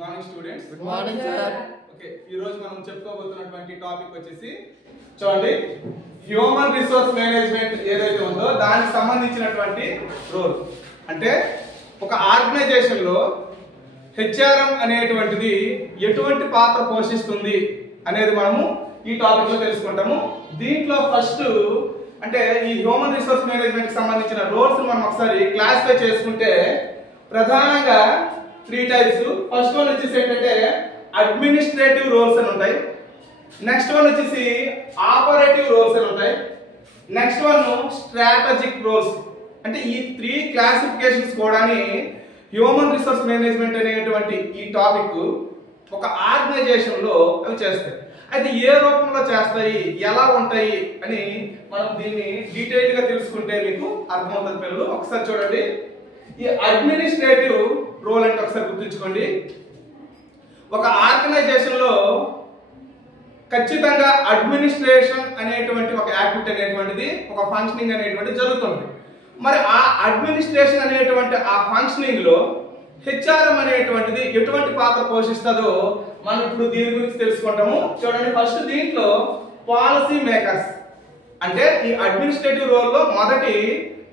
Morning students. Good morning sir. Okay, ఈ రోజు మనం చెప్పుకోబోతున్నటువంటి టాపిక్ వచ్చేసి చూడండి, హ్యూమన్ రిసోర్స్ మేనేజ్మెంట్ ఏదైతే ఉందో దానికి సంబంధించినటువంటి రోల్. అంటే ఒక ఆర్గనైజేషన్ లో హెచ్ఆర్ఎం అనేటువంటిది ఎటువంటి పాత్ర పోషిస్తుంది అనేది మనము ఈ టాపిక్ లో తెలుసుకుంటాము. దీంట్లో ఫస్ట్ అంటే ఈ హ్యూమన్ రిసోర్స్ మేనేజ్మెంట్ కి సంబంధించిన రోల్స్ మనం ఒకసారి క్లాసిఫై చేసుకుంటే ప్రధానంగా 3 టైప్స్. ఫస్ట్ వన్ వచ్చేసి ఏంటంటే అడ్మినిస్ట్రేటివ్ రోల్స్ అని ఉంటాయి. నెక్స్ట్ వన్ వచ్చేసి ఆపరేటివ్ రోల్స్ అని ఉంటాయి. Next one strategic roles. అంటే ఈ 3 క్లాసిఫికేషన్స్ కూడా హ్యూమన్ రిసోర్స్ మేనేజ్మెంట్ అనేటువంటి ఈ టాపిక్ ఒక ఆర్గనైజేషన్ లో అవి చేస్తాయి. అయితే ఏ రూపంలో చేస్తాయి, ఎలా ఉంటాయి అని మనం దీన్ని డీటెయిల్ గా తెలుసుకుంటే మీకు అర్థమవుతుంది పిల్లలు. ఒకసారి చూడండి, ఈ అడ్మినిస్ట్రేటివ్ రోల్ అంటే ఒకసారి గుర్తుంచుకోండి. ఒక ఆర్గనైజేషన్ లో ఖచ్చితంగా అడ్మినిస్ట్రేషన్ అనేటువంటి ఒక యాక్టివిటీ అనేటువంటిది, ఒక ఫంక్షనింగ్ అనేటువంటిది జరుగుతుంది. మరి ఆ అడ్మినిస్ట్రేషన్ అనేటువంటి ఆ ఫంక్షనింగ్ లో హెచ్ఆర్ఎం అనేటువంటిది ఎటువంటి పాత్ర పోషిస్తుందో మనం ఇప్పుడు దీని గురించి తెలుసుకుంటాము. చూడండి, ఫస్ట్ దీంట్లో పాలసీ మేకర్స్. అంటే ఈ అడ్మినిస్ట్రేటివ్ రోల్ లో మొదటి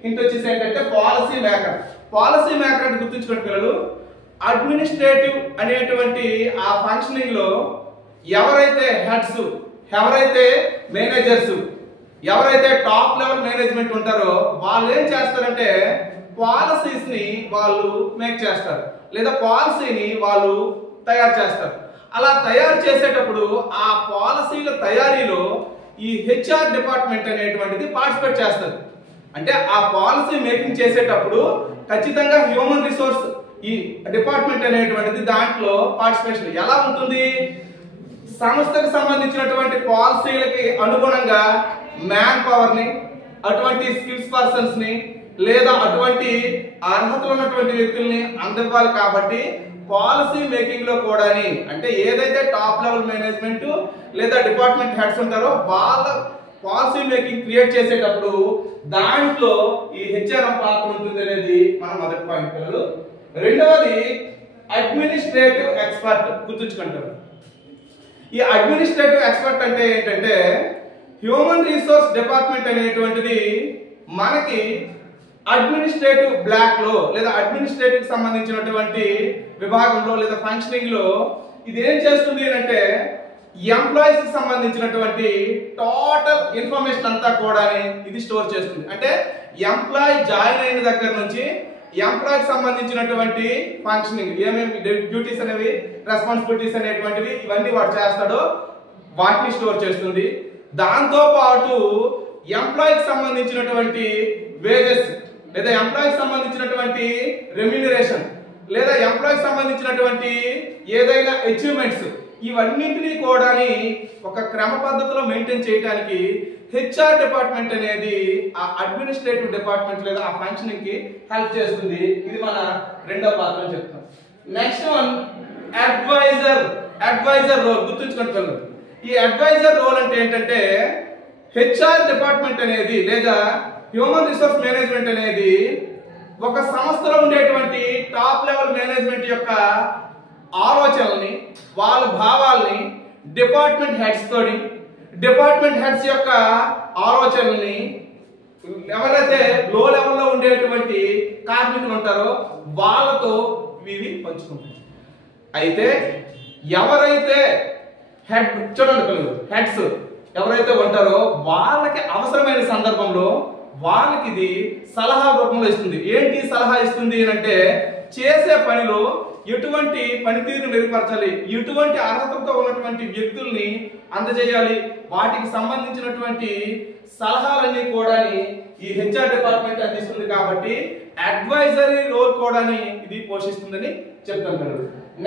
హింట్ వచ్చేసి ఏంటంటే పాలసీ మేకర్. పాలసీ మేకర్ అంటే గుర్తుంచుకోండి పిల్లలు, అడ్మినిస్ట్రేటివ్ అనేటువంటి ఆ ఫంక్షనింగ్ లో ఎవరైతే హెడ్స్, ఎవరైతే మేనేజర్స్, ఎవరైతే టాప్ లెవెల్ మేనేజ్మెంట్ ఉంటారో వాళ్ళు ఏం చేస్తారంటే పాలసీస్ ని వాళ్ళు మేక్ చేస్తారు, లేదా పాలసీని వాళ్ళు తయారు చేస్తారు. అలా తయారు చేసేటప్పుడు ఆ పాలసీల తయారీలో ఈ హెచ్ఆర్ డిపార్ట్మెంట్ అనేటువంటిది పార్టిసిపేట్ చేస్తారు. అంటే ఆ పాలసీ మేకింగ్ చేసేటప్పుడు ఖచ్చితంగా హ్యూమన్ రిసోర్స్ ఈ డిపార్ట్మెంట్ అనేటువంటిది దాంట్లో పార్టిసిపేషన్ ఎలా ఉంటుంది? సంస్థకు సంబంధించినటువంటి పాలసీలకి అనుగుణంగా మ్యాన్ పవర్ ని, అటువంటి స్కిల్స్ పర్సన్స్ ని, లేదా అటువంటి అర్హతలు ఉన్నటువంటి వ్యక్తుల్ని అందివ్వాలి. కాబట్టి పాలసీ మేకింగ్ లో కూడా అంటే ఏదైతే టాప్ లెవెల్ మేనేజ్మెంట్ లేదా డిపార్ట్మెంట్ హెడ్స్ ఉంటారో వాళ్ళ పాలసీ మేకింగ్ క్రియేట్ చేసేటప్పుడు దాంట్లో ఈ హెచ్ఆర్ఎం పాత్ర ఉంటుంది అనేది మన మొదటి పాయింట్ పిల్లలు. రెండవది అడ్మినిస్ట్రేటివ్ ఎక్స్పర్ట్. గుర్తుంచుకుంటారు, ఈ అడ్మినిస్ట్రేటివ్ ఎక్స్పర్ట్ అంటే ఏంటంటే హ్యూమన్ రిసోర్స్ డిపార్ట్మెంట్ అనేటువంటిది మనకి అడ్మినిస్ట్రేటివ్ బ్లాక్ లో లేదా అడ్మినిస్ట్రేటివ్ సంబంధించినటువంటి విభాగంలో లేదా ఫంక్షనింగ్ లో ఇది ఏం చేస్తుంది అంటే ఎంప్లాయీస్ కి సంబంధించినటువంటి టోటల్ ఇన్ఫర్మేషన్ అంతా కూడా ఇది స్టోర్ చేస్తుంది. అంటే ఎంప్లాయీ జాయిన్ అయిన దగ్గర నుంచి ఎంప్లాయీకి సంబంధించినటువంటి ఫంక్షనింగ్ ఏమేమి డ్యూటీస్ అనేవి, రెస్పాన్సిబిలిటీస్ అనేటువంటివి ఇవన్నీ వాడు చేస్తాడో వాటిని స్టోర్ చేస్తుంది. దాంతో పాటు ఎంప్లాయీకి సంబంధించినటువంటి వేజెస్, లేదా ఎంప్లాయీకి సంబంధించినటువంటి రెమ్యూనరేషన్, లేదా ఎంప్లాయీకి సంబంధించినటువంటి ఏదైనా అచీవ్మెంట్స్, ఇవన్నింటినీ కూడా ఒక క్రమ పద్ధతిలో మెయింటైన్ చేయడానికి హెచ్ఆర్ డిపార్ట్మెంట్ అనేది ఆ అడ్మినిస్ట్రేటివ్ డిపార్ట్మెంట్ లేదా ఆ ఫంక్షనింగ్ కి హెల్ప్ చేస్తుంది. ఇది మన రెండో పాత్ర అని చెప్తాం. Next one adviser role. గుర్తుంచుకోండి పిల్లలు, ఈ అడ్వైజర్ రోల్ అంటే ఏంటంటే హెచ్ఆర్ డిపార్ట్మెంట్ అనేది లేదా హ్యూమన్ రిసోర్స్ మేనేజ్మెంట్ అనేది ఒక సంస్థలో ఉండేటువంటి టాప్ లెవెల్ మేనేజ్మెంట్ యొక్క ఆలోచనల్ని, వాళ్ళ భావాల్ని డిపార్ట్మెంట్ హెడ్స్ తోని, డిపార్ట్మెంట్ హెడ్స్ యొక్క ఆలోచనల్ని ఎవరైతే లో లెవెల్లో ఉండేటువంటి కార్మికులు ఉంటారో వాళ్ళతో ఇవి పంచుకుంటారు. అయితే ఎవరైతే హెడ్, చూడండి పిల్లలు, హెడ్స్ ఎవరైతే ఉంటారో వాళ్ళకి అవసరమైన సందర్భంలో వాళ్ళకి ఇది సలహా రూపంలో ఇస్తుంది. ఏంటి సలహా ఇస్తుంది అంటే చేసే పనిలో ఎటువంటి పనితీరును మెరుగుపరచాలి, ఎటువంటి అర్హతతో ఉన్నటువంటి వ్యక్తుల్ని అందజేయాలి, వాటికి సంబంధించినటువంటి సలహాలన్నీ కూడా ఈ హెచ్ఆర్ డిపార్ట్మెంట్ అందిస్తుంది. కాబట్టి అడ్వైజరీ రోల్ కూడా ఇది పోషిస్తుందని చెప్తాను.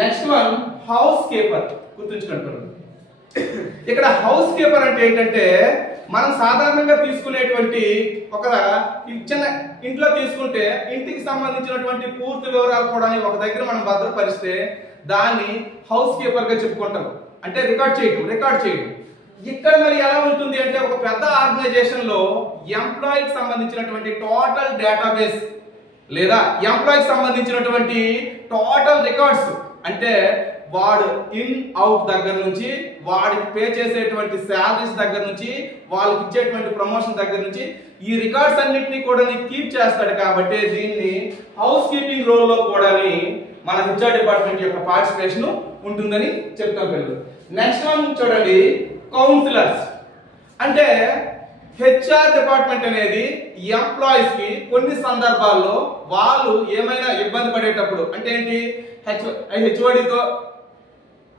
Next one house keeper. గుర్తుంచుకుంటారు, ఇక్కడ హౌస్ కీపర్ అంటే ఏంటంటే మనం సాధారణంగా తీసుకునేటువంటి ఒక చిన్న ఇంట్లో తీసుకుంటే ఇంటికి సంబంధించినటువంటి పూర్తి వివరాలు కూడా ఒక దగ్గర మనం భద్రపరిస్తే దాన్ని హౌస్ కీపర్ గా చెప్పుకుంటాం. అంటే రికార్డ్ చేయడం. ఇక్కడ మరి ఎలా ఉంటుంది అంటే ఒక పెద్ద ఆర్గనైజేషన్ లో ఎంప్లాయీకి సంబంధించినటువంటి టోటల్ డేటాబేస్ లేదా ఎంప్లాయీకి సంబంధించినటువంటి టోటల్ రికార్డ్స్ అంటే వాడు ఇన్ అవుట్ దగ్గర నుంచి, వాడికి పే చేసేటువంటి శాలరీస్ దగ్గర నుంచి, వాళ్ళకి ఇచ్చేటువంటి ప్రమోషన్ దగ్గర నుంచి ఈ రికార్డ్స్ అన్నింటినీ కూడా కీప్ చేస్తాడు. కాబట్టి దీన్ని హౌస్ కీపింగ్ రోల్ లో కూడా మన హెచ్ఆర్ డిపార్ట్మెంట్ యొక్క పార్టిసిపేషన్ ఉంటుందని చెప్తాం పిల్లలు. నెక్స్ట్ వన్ చూడండి, కౌన్సిలర్స్. అంటే హెచ్ఆర్ డిపార్ట్మెంట్ అనేది ఎంప్లాయీస్ కి కొన్ని సందర్భాల్లో వాళ్ళు ఏమైనా ఇబ్బంది పడేటప్పుడు, అంటే ఏంటి, హెచ్ఓడితో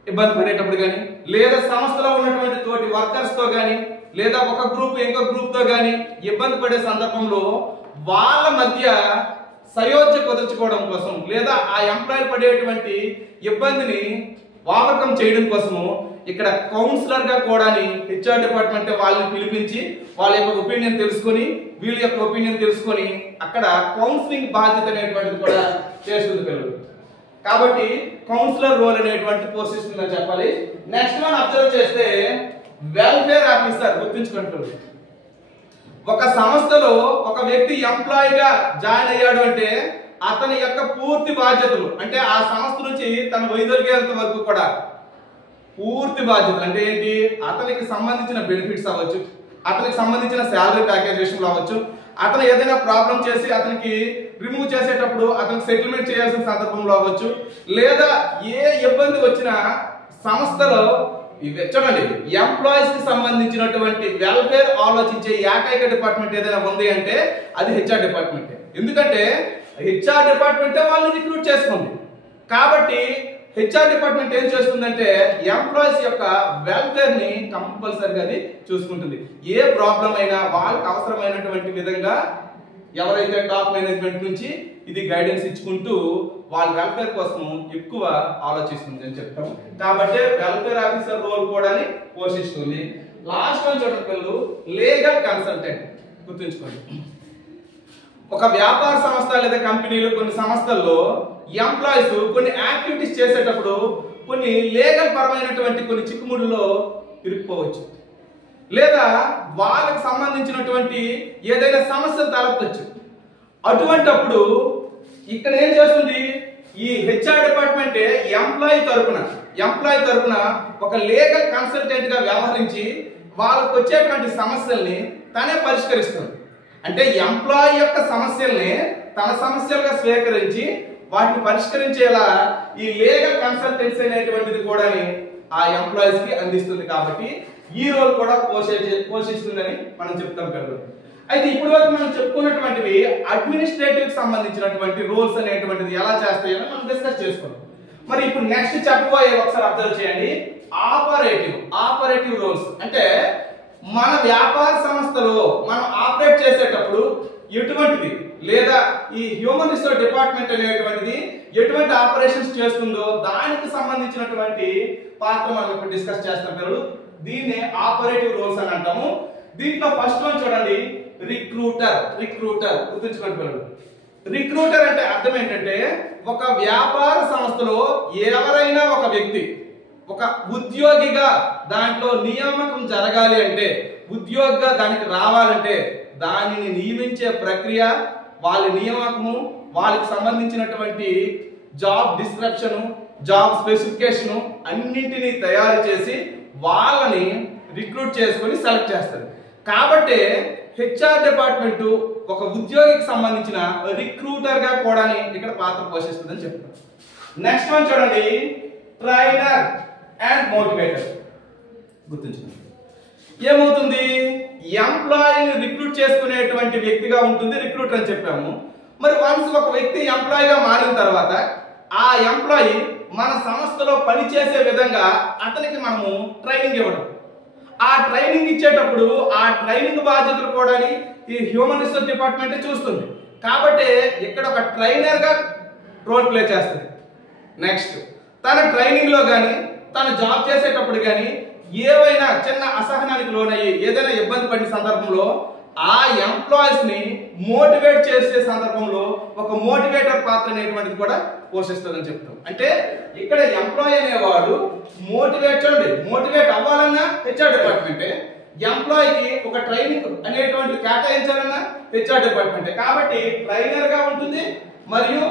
ఇబ్బంది పడేటప్పుడు కానీ, లేదా సంస్థలో ఉన్నటువంటి తోటి వర్కర్స్ తో కానీ, లేదా ఒక గ్రూప్ ఇంకో గ్రూప్ తో కానీ ఇబ్బంది పడే సందర్భంలో వాళ్ళ మధ్య సయోధ్య కుదుర్చుకోవడం కోసం, లేదా ఆ ఎంప్లాయీ పడేటువంటి ఇబ్బందిని ఓవర్కమ్ చేయడం కోసము ఇక్కడ కౌన్సిలర్ గా కూడా హెచ్ఆర్ డిపార్ట్మెంట్ వాళ్ళని పిలిపించి వాళ్ళ యొక్క ఒపీనియన్ తెలుసుకొని, వీళ్ళ యొక్క ఒపీనియన్ తెలుసుకొని అక్కడ కౌన్సిలింగ్ బాధ్యత అనేటువంటిది కూడా చేస్తుంది పిల్లలు. కాబట్టి కౌన్సిలర్ రోల్ అనేటువంటి పోషిస్తుందని చెప్పాలి. నెక్స్ట్ వన్ అబ్జర్వ్ చేస్తే వెల్ఫేర్ ఆఫీసర్. గుర్తుంచుకుంటారు, ఒక సంస్థలో ఒక వ్యక్తి ఎంప్లాయీగా జాయిన్ అయ్యాడు అంటే అతని యొక్క పూర్తి బాధ్యతలు, అంటే ఆ సంస్థ నుంచి తన వైదొలిగేంత వరకు కూడా పూర్తి బాధ్యతలు అంటే ఏంటి, అతనికి సంబంధించిన బెనిఫిట్స్ అవ్వచ్చు, అతనికి సంబంధించిన శాలరీ ప్యాకేజ్ విషయంలో అవ్వచ్చు, అతను ఏదైనా ప్రాబ్లం చేసి అతనికి రిమూవ్ చేసేటప్పుడు అతనికి సెటిల్మెంట్ చేయాల్సిన సందర్భంలో అవ్వచ్చు, లేదా ఏ ఇబ్బంది వచ్చినా సంస్థలో చూడండి ఎంప్లాయీస్ కి సంబంధించినటువంటి వెల్ఫేర్ ఆలోచించే ఏకైక డిపార్ట్మెంట్ ఏదైనా ఉంది అంటే అది హెచ్ఆర్ డిపార్ట్మెంట్. ఎందుకంటే హెచ్ఆర్ డిపార్ట్మెంట్ వాళ్ళని రిక్రూట్ చేస్తుంది. కాబట్టి హెచ్ఆర్ డిపార్ట్మెంట్ ఏం చేస్తుందంటే ఎంప్లాయీస్ యొక్క వెల్ఫేర్ ని కంపల్సరీగా అది చూసుకుంటుంది. ఏ ప్రాబ్లం అయినా వాళ్ళకి అవసరమైనటువంటి విధంగా ఎవరైతే టాప్ మేనేజ్మెంట్ నుంచి ఇది గైడెన్స్ ఇచ్చుకుంటూ వాళ్ళ వెల్ఫేర్ కోసం ఎక్కువ ఆలోచిస్తుంది అని చెప్తాం. కాబట్టి వెల్ఫేర్ ఆఫీసర్ రోల్ కూడా పోషిస్తుంది. లాస్ట్ వన్ చూడండి పిల్లలు, లీగల్ కన్సల్టెంట్. గుర్తుంచుకోండి, ఒక వ్యాపార సంస్థ లేదా కంపెనీలు కొన్ని సంస్థల్లో ఎంప్లాయీస్ కొన్ని యాక్టివిటీస్ చేసేటప్పుడు కొన్ని లీగల్ పరమైనటువంటి కొన్ని చిక్కుముడుల్లో ఇరుక్కుపోవచ్చు, లేదా వాళ్ళకి సంబంధించినటువంటి ఏదైనా సమస్యలు తలెత్తచ్చు. అటువంటప్పుడు ఇక్కడ ఏం చేస్తుంది, ఈ హెచ్ఆర్ డిపార్ట్మెంట్ ఎంప్లాయీ తరపున ఒక లీగల్ కన్సల్టెంట్ గా వ్యవహరించి వాళ్ళకు వచ్చేటువంటి సమస్యల్ని తనే పరిష్కరిస్తుంది. అంటే ఎంప్లాయీ యొక్క సమస్యల్ని తన సమస్యలుగా స్వీకరించి వాటిని పరిష్కరించేలా ఈ లీగల్ కన్సల్టెన్సీ అనేటువంటిది కూడా ఆ ఎంప్లాయీస్ కి అందిస్తుంది. కాబట్టి ఈ రోల్ కూడా పోషిస్తుందని మనం చెప్తాం కదా. అయితే ఇప్పటి వరకు మనం చెప్పుకున్నటువంటివి అడ్మినిస్ట్రేటివ్ కి సంబంధించినటువంటి రోల్స్ అనేటువంటిది ఎలా చేస్తాయో మనం డిస్కస్ చేసుకున్నాం. మరి ఇప్పుడు నెక్స్ట్ చెప్పబోయే ఒకసారి అబ్జర్వ్ చేయండి, ఆపరేటివ్ రోల్స్. అంటే మన వ్యాపార సంస్థలో మనం ఆపరేట్ చేసేటప్పుడు ఎటువంటిది, లేదా ఈ హ్యూమన్ రిసోర్స్ డిపార్ట్మెంట్ అనేటువంటిది ఎటువంటి ఆపరేషన్స్ చేస్తుందో దానికి సంబంధించినటువంటి పార్ట్ మనం ఇప్పుడు డిస్కస్ చేస్తాం పిల్లలు. దీన్ని ఆపరేటివ్ రోల్స్ అని అంటాము. దీంట్లో ఫస్ట్ వన్ చూడండి, రిక్రూటర్. గుర్తుంచుకోండి పిల్లలు, రిక్రూటర్ అంటే అర్థం ఏంటంటే ఒక వ్యాపార సంస్థలో ఎవరైనా ఒక వ్యక్తి ఒక ఉద్యోగిగా దాంట్లో నియామకం జరగాలి అంటే, ఉద్యోగిగా దానికి రావాలంటే దానిని నియమించే ప్రక్రియ, వాళ్ళ నియామకము, వాళ్ళకి సంబంధించినటువంటి జాబ్ డిస్క్రిప్షన్, జాబ్ స్పెసిఫికేషన్ అన్నింటినీ తయారు చేసి వాళ్ళని రిక్రూట్ చేసుకొని సెలెక్ట్ చేస్తారు. కాబట్టి హెచ్ఆర్ డిపార్ట్మెంట్ ఒక ఉద్యోగికి సంబంధించిన రిక్రూటర్ గా కూడా ఇక్కడ పాత్ర పోషిస్తుందని చెప్తారు. నెక్స్ట్ వన్ చూడండి, ట్రైనర్ అండ్ మోటివేటర్. గుర్తుంచుకోండి, ఏమవుతుంది, ఎంప్లాయీని రిక్రూట్ చేసుకునేటువంటి వ్యక్తిగా ఉంటుంది రిక్రూటర్ అని చెప్పాము. మరి వన్స్ ఒక వ్యక్తి ఎంప్లాయీగా మారిన తర్వాత ఆ ఎంప్లాయీ మన సంస్థలో పనిచేసే విధంగా అతనికి మనము ట్రైనింగ్ ఇవ్వడం, ఆ ట్రైనింగ్ ఇచ్చేటప్పుడు ఆ ట్రైనింగ్ బాధ్యతలు కూడా ఈ హ్యూమన్ రిసోర్స్ డిపార్ట్మెంట్ చూస్తుంది. కాబట్టి ఇక్కడ ఒక ట్రైనర్ గా రోల్ ప్లే చేస్తుంది. నెక్స్ట్ తన ట్రైనింగ్ లో కానీ తన జాబ్ చేసేటప్పుడు కానీ ఏవైనా చిన్న అసహనానికి లోనయ్యి ఏదైనా ఇబ్బంది పడిన సందర్భంలో ఆ ఎంప్లాయీస్ ని మోటివేట్ చేసే సందర్భంలో ఒక మోటివేటర్ పాత్ర అనేటువంటిది కూడా పోషిస్తుందని చెప్తాం. అంటే ఇక్కడ ఎంప్లాయీ అనేవాడు మోటివేట్ అవ్వాలన్నా హెచ్ఆర్ డిపార్ట్మెంటే, ఎంప్లాయీకి ఒక ట్రైనింగ్ అనేటువంటి కేటాయించాలన్నా హెచ్ఆర్ డిపార్ట్మెంటే. కాబట్టి ట్రైనర్ గా ఉంటుంది మరియు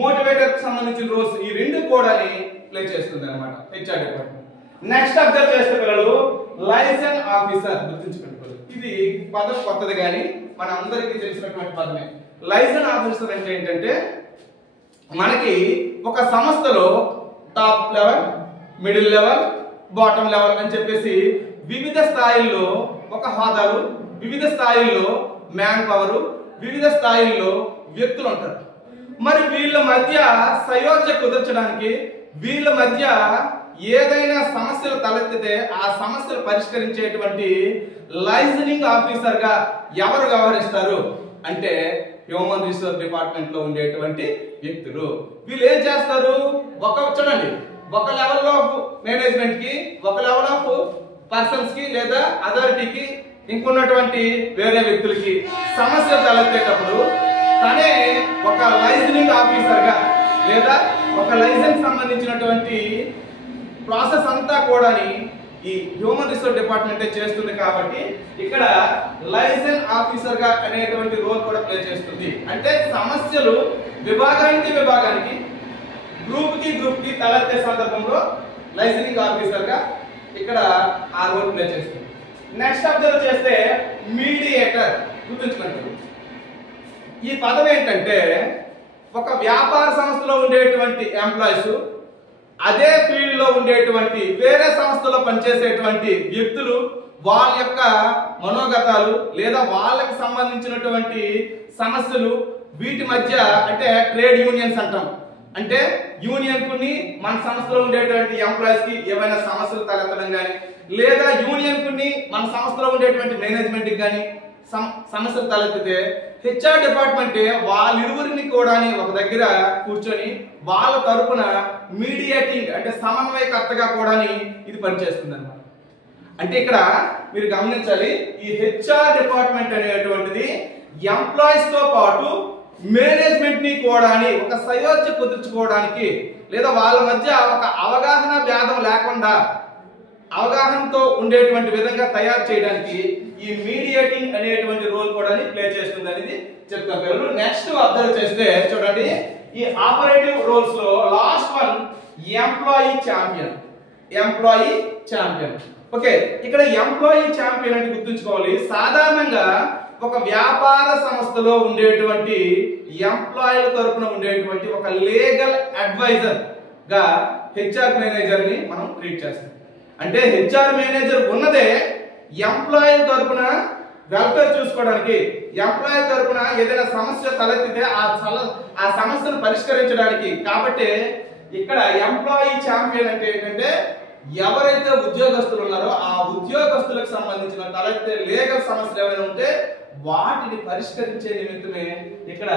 మోటివేటర్ కి సంబంధించిన రోల్స్ ఈ రెండు కూడా ప్లే చేస్తుంది అనమాట హెచ్ఆర్ డిపార్ట్మెంట్. నెక్స్ట్ అబ్జర్వ్ చేస్తే పిల్లలు లైసెన్స్ ఆఫీసర్ గుర్తుంచుకోండి. ఇది పదం కొత్తది కానీ మన అందరికీ తెలిసినటువంటి పదమే. లైసెన్స్ ఆఫీసర్ అంటే ఏంటంటే మనకి ఒక సంస్థలో top level, middle level, bottom level అని చెప్పేసి వివిధ స్థాయిల్లో ఒక హోదాలు, వివిధ స్థాయిల్లో మ్యాన్ పవర్, వివిధ స్థాయిల్లో వ్యక్తులు ఉంటారు. మరి వీళ్ళ మధ్య సయోధ్య కుదర్చడానికి, వీళ్ళ మధ్య ఏదైనా సమస్యలు తలెత్తితే ఆ సమస్యలు పరిష్కరించేటువంటి లైసెన్సింగ్ ఆఫీసర్ గా ఎవరు వ్యవహరిస్తారు అంటే హ్యూమన్ రిసోర్స్ డిపార్ట్మెంట్ లో ఉండేటువంటి వ్యక్తులు. వీళ్ళు ఏం చేస్తారు, చూడండి, ఒక లెవెల్ ఆఫ్ మేనేజ్మెంట్ కి, ఒక లెవెల్ ఆఫ్ పర్సన్స్ కి లేదా అథారిటీకి, ఇంకున్నటువంటి వేరే వ్యక్తులకి సమస్యలు తలెత్తేటప్పుడు తనే ఒక లైసెన్సింగ్ ఆఫీసర్ గా లేదా ఒక లైసెన్స్ సంబంధించినటువంటి ప్రాసెస్ అంతా కూడా ఈ హ్యూమన్ రిసోర్స్ డిపార్ట్మెంట్ చేస్తుంది. కాబట్టి ఇక్కడ లైసెన్స్ ఆఫీసర్ గా అనేటువంటి రోల్ కూడా ప్లే చేస్తుంది. అంటే సమస్యలు విభాగానికి గ్రూప్ కి తలెత్తే సందర్భంలో లైసెన్సింగ్ ఆఫీసర్ గా ఇక్కడ ఆ రోల్ ప్లే చేస్తుంది. నెక్స్ట్ అబ్జర్వ్ చేస్తే మీడియేటర్ గుర్తుంచుకోండి. ఈ పదం ఏంటంటే ఒక వ్యాపార సంస్థలో ఉండేటువంటి ఎంప్లాయీస్, అదే ఫీల్డ్ లో ఉండేటువంటి వేరే సంస్థలో పనిచేసేటువంటి వ్యక్తులు, వాళ్ళ యొక్క మనోగతాలు లేదా వాళ్ళకి సంబంధించినటువంటి సమస్యలు, వీటి మధ్య అంటే ట్రేడ్ యూనియన్స్ అంటాం. అంటే యూనియన్ కొని మన సంస్థలో ఉండేటువంటి ఎంప్లాయీస్ కి ఏమైనా సమస్యలు తలెత్తడం కానీ, లేదా యూనియన్ కొని మన సంస్థలో ఉండేటువంటి మేనేజ్మెంట్ కి కానీ సమస్యలు తలెత్తితే హెచ్ఆర్ డిపార్ట్మెంట్ వాళ్ళిరువురిని కూడా ఒక దగ్గర కూర్చొని వాళ్ళ తరపున మీడియేటింగ్ అంటే సమన్వయకర్తగా కూడా ఇది పనిచేస్తుంది అన్నమాట. అంటే ఇక్కడ మీరు గమనించాలి, ఈ హెచ్ఆర్ డిపార్ట్మెంట్ అనేటువంటిది ఎంప్లాయీస్ తో పాటు మేనేజ్మెంట్ ని కూడా ఒక సయోధ్య కుదుర్చుకోవడానికి లేదా వాళ్ళ మధ్య ఒక అవగాహన భేదం లేకుండా అవగాహనతో ఉండేటువంటి విధంగా తయారు చేయడానికి ఈ మీడియేటింగ్ అనేటువంటి రోల్ కూడా ప్లే చేస్తుంది అనేది చెప్తాం పిల్లలు. నెక్స్ట్ అబ్జర్వ్ చేస్తే చూడండి, ఈ ఆపరేటివ్ రోల్స్ లో last one employee champion. Okay, ఇక్కడ ఎంప్లాయీ ఛాంపియన్ అంటే గుర్తుంచుకోవాలి, సాధారణంగా ఒక వ్యాపార సంస్థలో ఉండేటువంటి ఎంప్లాయీల తరపున ఉండేటువంటి ఒక లీగల్ అడ్వైజర్ గా హెచ్ఆర్ మేనేజర్ ని మనం ట్రీట్ చేస్తాం. అంటే హెచ్ఆర్ మేనేజర్ ఉన్నదే ఎంప్లాయీ తరపున వెల్ఫేర్ చూసుకోవడానికి, ఎంప్లాయీ తరపున ఏదైనా సమస్య తలెత్తితే ఆ సమస్యను పరిష్కరించడానికి. కాబట్టి ఇక్కడ ఎంప్లాయీ ఛాంపియన్ అంటే ఏంటంటే ఎవరైతే ఉద్యోగస్తులు ఉన్నారో ఆ ఉద్యోగస్తులకు సంబంధించిన తలెత్తే లీగల్ సమస్యలు ఏమైనా ఉంటే వాటిని పరిష్కరించే నిమిత్తమే ఇక్కడ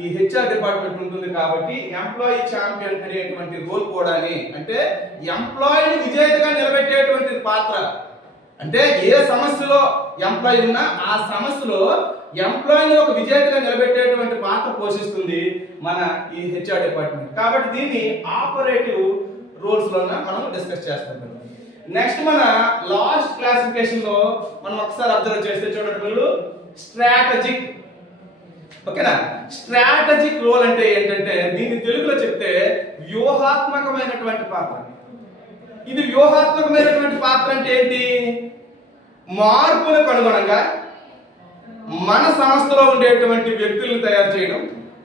ఈ హెచ్ఆర్ డిపార్ట్మెంట్ ఉంటుంది. కాబట్టి ఎంప్లాయీ ఛాంపియన్ అనేటువంటి రోల్ కూడా అంటే ఎంప్లాయీని విజేతగా నిలబెట్టేటువంటి పాత్ర. అంటే ఏ సమస్యలో ఎంప్లాయీ ఉన్నా ఆ సమస్యలో ఎంప్లాయీని ఒక విజేతగా నిలబెట్టేటువంటి పాత్ర పోషిస్తుంది మన ఈ హెచ్ఆర్ డిపార్ట్మెంట్. కాబట్టి దీన్ని ఆపరేటివ్ రోల్స్ లో మనం డిస్కస్ చేస్తాం. నెక్స్ట్ మన లాస్ట్ క్లాసిఫికేషన్ లో మనం ఒకసారి అబ్జర్వ్ చేస్తే చూడండి, స్ట్రాటజిక్. ఓకేనా, స్ట్రాటజిక్ రోల్ అంటే ఏంటంటే దీన్ని తెలుగులో చెప్తే వ్యూహాత్మకమైనటువంటి పాత్ర. ఇది వ్యూహాత్మకమైనటువంటి పాత్ర అంటే ఏంటి, మార్పులకు అనుగుణంగా మన సంస్థలో ఉండేటువంటి వ్యక్తులను తయారు చేయడం,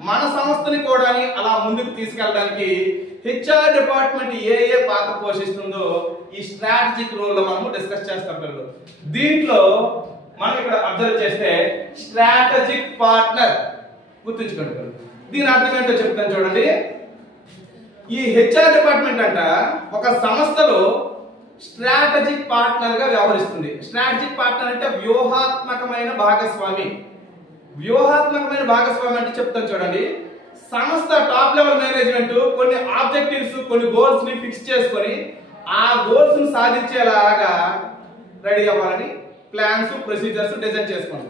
మన సంస్థని కూడా అలా ముందుకు తీసుకెళ్ళడానికి హెచ్ఆర్ డిపార్ట్మెంట్ ఏ పాత్ర పోషిస్తుందో ఈ స్ట్రాటజిక్ రోల్ లో మనము డిస్కస్ చేస్తాం పిల్లలు. దీంట్లో మనం ఇక్కడ అబ్జర్వ్ చేస్తే స్ట్రాటజిక్ పార్ట్నర్ గుర్తుంచుకోండి పిల్లలు. దీని అర్థం ఏంటో చెప్తాను చూడండి. ఈ హెచ్ఆర్ డిపార్ట్మెంట్ అంట ఒక సంస్థలో స్ట్రాటజిక్ పార్ట్నర్ గా వ్యవహరిస్తుంది. స్ట్రాటజిక్ పార్ట్నర్ అంటే వ్యూహాత్మకమైన భాగస్వామి. వ్యూహాత్మకమైన భాగస్వామి అంటే చెప్తాను చూడండి, సంస్థ టాప్ లెవెల్ మేనేజ్మెంట్ కొన్ని ఆబ్జెక్టివ్స్, కొన్ని గోల్స్ ని ఫిక్స్ చేసుకొని ఆ గోల్స్ ని సాధించేలాగా రెడీ అవ్వాలని ప్లాన్స్, ప్రొసీజర్స్ డిజైన్ చేసుకోండి.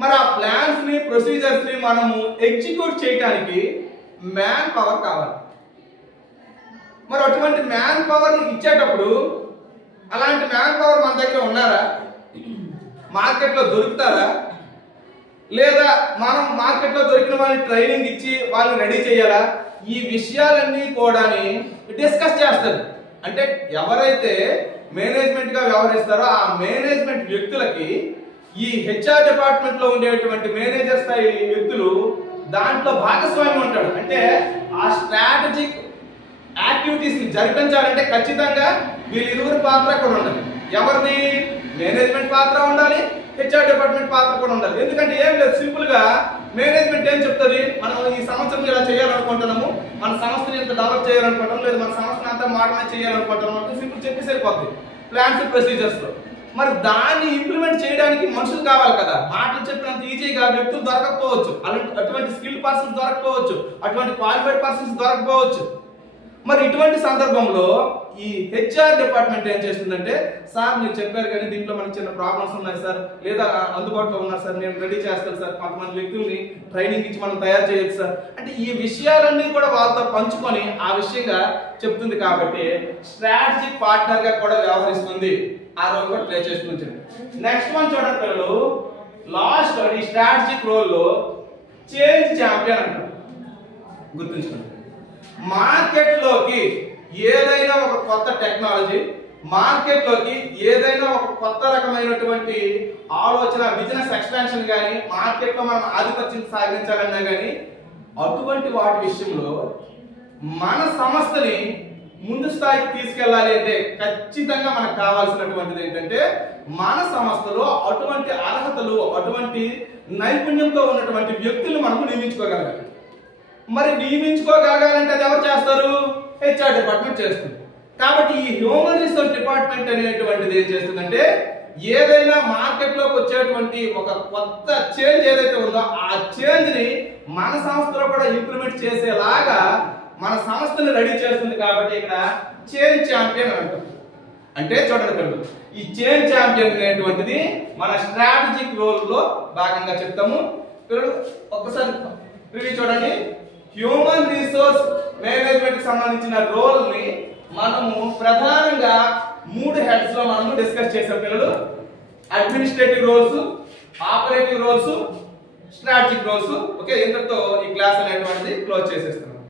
మరి ఆ ప్లాన్స్ ని, ప్రొసీజర్స్ ని మనము ఎగ్జిక్యూట్ చేయడానికి మ్యాన్ పవర్ కావాలి. మరి అటువంటి మ్యాన్ పవర్ ఇచ్చేటప్పుడు అలాంటి మ్యాన్ పవర్ మన దగ్గర ఉన్నారా, మార్కెట్లో దొరుకుతారా, లేదా మనం మార్కెట్లో దొరికిన వాళ్ళని ట్రైనింగ్ ఇచ్చి వాళ్ళని రెడీ చేయాలా? ఈ విషయాలన్నీ కూడా డిస్కస్ చేస్తుంది. అంటే ఎవరైతే మేనేజ్మెంట్ గా వ్యవహరిస్తారో ఆ మేనేజ్మెంట్ వ్యక్తులకి ఈ హెచ్ఆర్ డిపార్ట్మెంట్ లో ఉండేటువంటి మేనేజర్ స్థాయి వ్యక్తులు దాంట్లో భాగస్వామ్యం ఉంటాడు. అంటే ఆ స్ట్రాటజిక్ యాక్టివిటీస్ ని జరిపించాలంటే ఖచ్చితంగా వీళ్ళిరువురి పాత్ర కూడా ఉండాలి. ఎవరిది? మేనేజ్మెంట్ పాత్ర ఉండాలి, హెచ్ఆర్ డిపార్ట్మెంట్ పాత్ర కూడా ఉండాలి. ఎందుకంటే ఏం లేదు, సింపుల్ గా మేనేజ్మెంట్ ఏం చెప్తుంది, మనం ఈ సంవత్సరం ఇలా చేయాలనుకుంటున్నాము, మన సంస్థని ఇంత డెవలప్ చేయాలనుకుంటాం, లేదా మన సంస్థను అంతా మోడర్నైజ్ చేయాలనుకుంటున్నాం, సింపుల్ చెప్పి సరిపోతుంది ప్లాన్స్ ప్రొసీజర్స్ లో. మరి దాన్ని ఇంప్లిమెంట్ చేయడానికి మనుషులు కావాలి కదా. మాటలు చెప్పినంత ఈజీగా వ్యక్తులు దొరకకపోవచ్చు, అటువంటి స్కిల్ పర్సన్స్ దొరకకపోవచ్చు, అటువంటి క్వాలిఫైడ్ పర్సన్స్ దొరకకపోవచ్చు. మరి ఇటువంటి సందర్భంలో ఈ హెచ్ఆర్ డిపార్ట్మెంట్ ఏం చేస్తుందంటే, సార్ మీరు చెప్పారు కానీ దీంట్లో మనకి చిన్న ప్రాబ్లమ్స్ ఉన్నాయి సార్, లేదా అందుబాటులో ఉన్నారు సార్, నేను రెడీ చేస్తాను సార్, కొంతమంది వ్యక్తుల్ని ట్రైనింగ్ ఇచ్చి మనం తయారు చేయొచ్చు సార్, అంటే ఈ విషయాలన్నీ కూడా వాళ్ళతో పంచుకొని ఆ విషయంగా చెప్తుంది. కాబట్టి స్ట్రాటజిక్ పార్ట్నర్ గా కూడా వ్యవహరిస్తుంది, ఆ రోల్ కూడా ప్లే చేస్తుంది. నెక్స్ట్ వన్ చూడండి పిల్లలు, లాస్ట్ ఈ స్ట్రాటజిక్ రోల్ లో చేంజ్ ఛాంపియన్ అంటారు. గుర్తుంచుకోండి, మార్కెట్ లోకి ఏదైనా ఒక కొత్త టెక్నాలజీ, మార్కెట్ లోకి ఏదైనా ఒక కొత్త రకమైనటువంటి ఆలోచన, బిజినెస్ ఎక్స్పాన్షన్ కానీ, మార్కెట్ లో మనం ఆధిపత్యం సాధించాలన్నా కానీ, అటువంటి వాటి విషయంలో మన సంస్థని ముందు స్థాయికి తీసుకెళ్లాలి అంటే ఖచ్చితంగా మనకు కావాల్సినటువంటిది ఏంటంటే, మన సంస్థలో అటువంటి అర్హతలు, అటువంటి నైపుణ్యంతో ఉన్నటువంటి వ్యక్తులను మనము నియమించుకోగలగాలి. మరి నియమించుకోగలగాలంటే అది ఎవరు చేస్తారు? హెచ్ఆర్ డిపార్ట్మెంట్ చేస్తుంది. కాబట్టి ఈ హ్యూమన్ రిసోర్స్ డిపార్ట్మెంట్ అనేటువంటిది ఏం చేస్తుందంటే, ఏదైనా మార్కెట్ లోకి వచ్చేటువంటి ఒక కొత్త చేంజ్ ఏదైతే ఉందో ఆ చేంజ్ ని మన సంస్థలో కూడా ఇంప్లిమెంట్ చేసేలాగా మన సంస్థని రెడీ చేస్తుంది. కాబట్టి ఇక్కడ చేంజ్ ఛాంపియన్ అంటారు. అంటే చూడండి పిల్లలు, ఈ చేంజ్ ఛాంపియన్ అనేటువంటిది మన స్ట్రాటజిక్ రోల్ లో భాగంగా చెప్తాము. పిల్లలు ఒక్కసారి రివ్యూ చూడండి. హ్యూమన్ రిసోర్స్ మేనేజ్మెంట్ కి సంబంధించిన రోల్ ని మనము ప్రధానంగా 3 హెడ్స్ లో మనము డిస్కస్ చేసాం పిల్లలు. Administrative roles, operative roles, strategic roles. Okay, ఇంతటితో ఈ క్లాస్ అనేటువంటిది క్లోజ్ చేసేస్తాం.